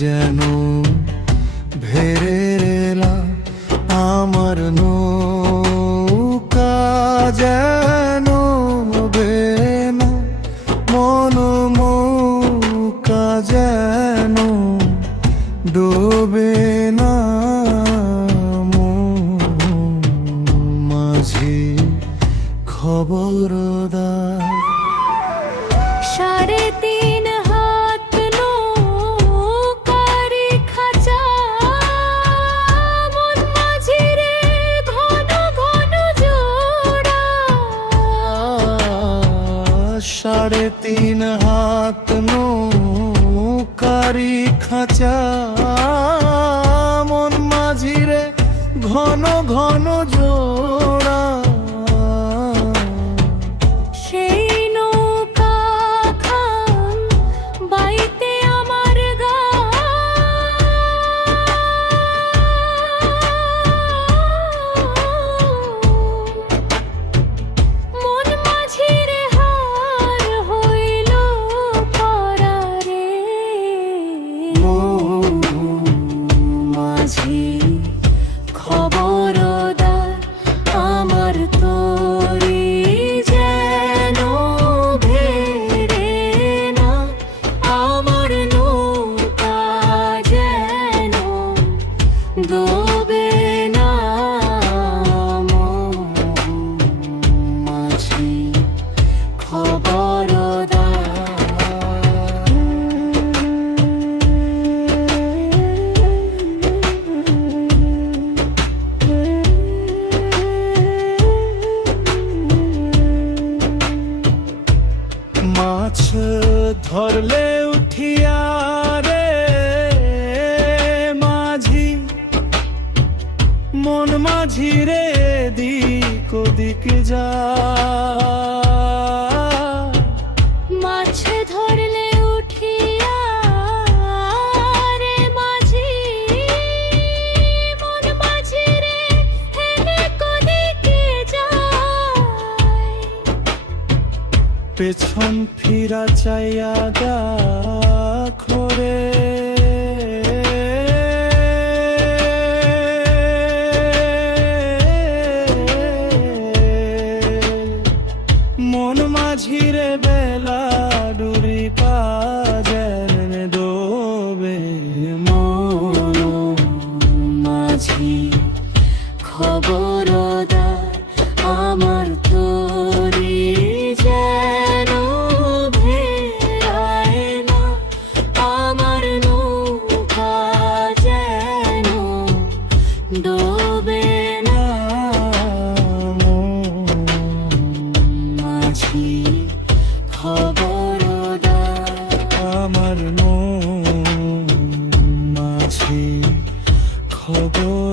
যেন ভেড়ে এলা আমার নৌকা যেন বেনা মন মৌকা যেন ডোবে না মাঝি খবরদার। 3.5 হাত নৌকার খাঁচা মন মাঝিরে ঘন ঘন জোড়া। 3.5 হাত নৌকার খাঁচা মন মাঝিরে ঘন ঘন জোড়া। সেই নৌকা খান বাইতে আমার গা মন মাঝিরে হার হইল পরারে। মাঝি খবরদার আমার তোরি যেন ভেড়ে না আমার নৌকা যেন ডোবে না মাঝি খবরদার। মাছ ধরলে উঠিয়া রে মাঝি মন মাঝি রে দিক ওদিক যা। মাছ ধরলে উঠিয়া রে মাঝি মন মাঝি রে হেনে কোদিকে যায়। পেছন ফিরা চাইয়া গা খোরে মন মাঝিরে বেলা ডুরি পা যেন ডোবে মন মাঝি খবরদার আমার তোরি যেন ভেড়ায় না আমার নৌকা যেন ডোবে না মাঝি খবরদার আমার মাঝি খবর